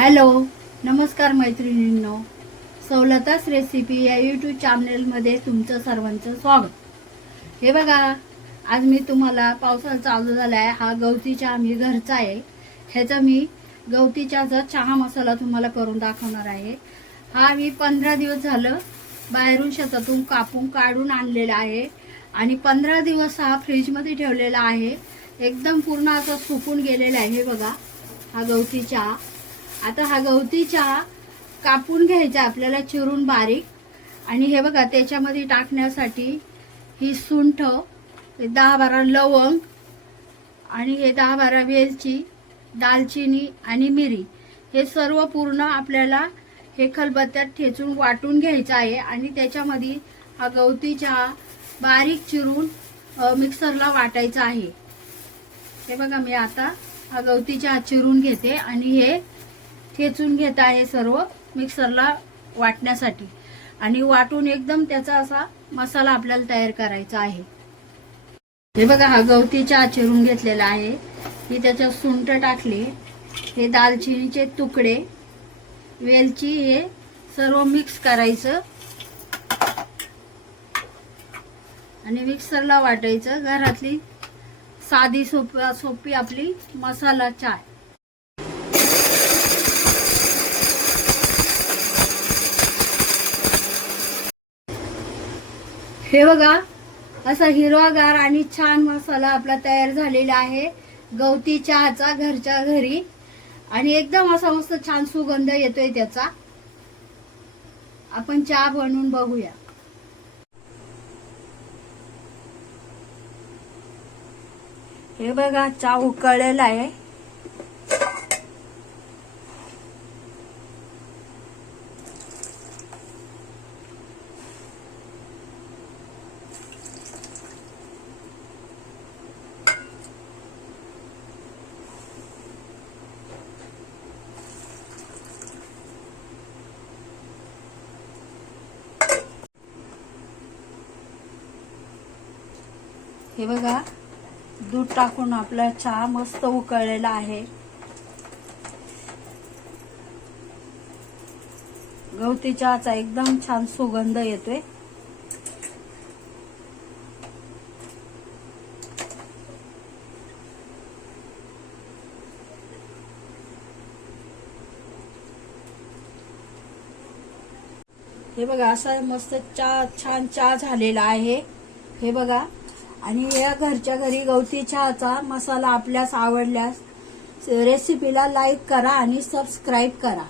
Hello, नमस्कार मैत्रिणींनो. सवलताच recipe या यूट्यूब चॅनलमध्ये तुमचं सर्वांचं स्वागत. हे बघा, आज मी तुम्हाला पावसाळा चालू झाला आहे, हा गवती चहा मी घरचा आहे. ह्याचा मी गवती चहाचा चहा मसाला तुम्हाला करून दाखवणार आहे. हा मी 15 दिवस झालं बाहेरून शेतातून कापून काढून आणलेला आहे आणि 15 दिवस हा फ्रीजमध्ये ठेवलेला आहे. एकदम पूर्ण असं सुकून गेलेला आहे. हे बघा, हा गवती चहा. आता हा गवती चहा कापून घ्यायचा आपल्याला, चिरून बारीक. आणि हे बघा, त्याच्यामध्ये टाकण्यासाठी ही सुंठ, 10-12 लवंग आणि हे 10-12 वेलची, दालचिनी आणि मिरी, हे सर्व पूर्ण आपल्याला हे खलबत्त्यात ठेचून वाटून घ्यायचं आहे. आणि त्याच्यामध्ये हा गवती चहा बारीक चिरून मिक्सरला वाटायचा आहे. हे बघा, मी आता हा गवती चहा चिरून घेते आणि हे ठेचून घेत आहे सर्व मिक्सरला वाटण्यासाठी. आणि वाटून एकदम त्याचा असा मसाला आपल्याला तयार करायचा आहे. हे बघा, हा गवती चहा चिरून घेतलेला आहे. ही त्याच्यात सुंठ टाकली, हे दालचिनीचे तुकडे, वेलची, हे सर्व मिक्स करायचं आणि मिक्सरला वाटायचं. घरातली साधी सोपी आपली मसाला चहा. हे बघा, असा हिरवागार आणि छान मसाला आपला तयार झालेला आहे गवती चहाचा, घरच्या घरी. आणि एकदम असा मस्त छान सुगंध येतोय त्याचा. आपण चहा बनवून बघूया. हे बघा, चहा उकळलेला आहे. हे बघा, दूध टाकून आपला चहा मस्त उकळलेला आहे. गवती चहाचा एकदम छान सुगंध येतोय. हे बघा, असा मस्त छान चहा झालेला आहे. हे बघा, आणि या घरच्या घरी गवती चहाचा मसाला आपल्यास आवडल्यास रेसिपीला लाईक करा आणि सबस्क्राईब करा.